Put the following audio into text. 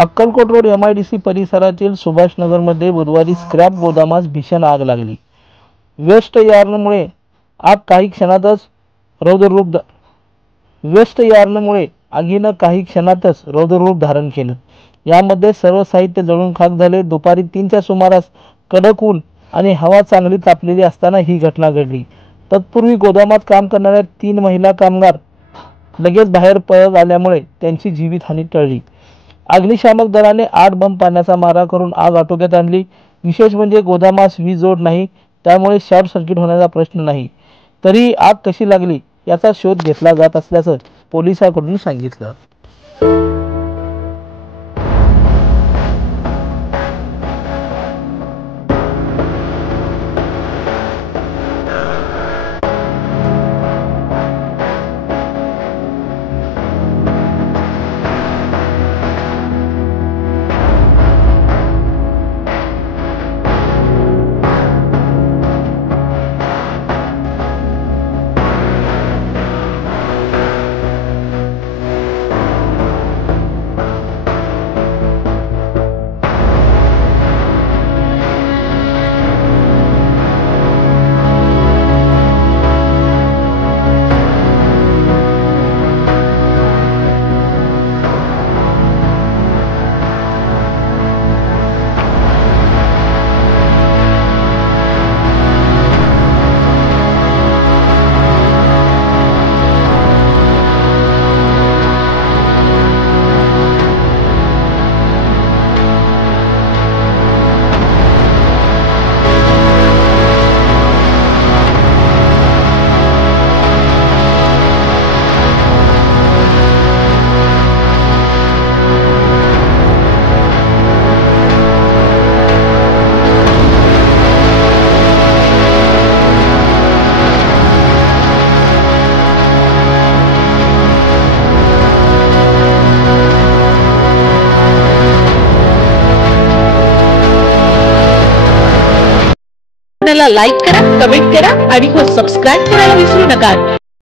Akkalkot road MIDC परिसरातील सुभाषनगरमध्ये बुधवारी scrap गोदामास भीषण आग लागली। वेस्ट यार्डमुळे आगीनं काही क्षणातच रौद्ररूप धारण केलं। यामध्ये सर्व साहित्य जळून खाक झाले। दुपारी 3च्या सुमारास कडक ऊन आणि हवा चांगली तापलेली असताना ही घटना घडली। तत्पूर्वी गोदामात काम करणाऱ्या 3 महिला कामगार लगेच बाहेर पळत आल्यामुळे त्यांची जीवितहानी टळली। अग्निशामक दलाने 8 बंब पाण्याचा मारा करून आग आटोक्यात आणली। विशेष म्हणजे गोदामास वीज जोड नाही, त्यामुळे शॉर्ट सर्किट होण्याचा प्रश्न नाही। तरी आग कशी लागली याचा शोध घेतला जात असल्याचं पोलिसांकडून सांगितलं। लाईक करा, कमेंट करा आणि सबस्क्राईब करायला विसरू नका।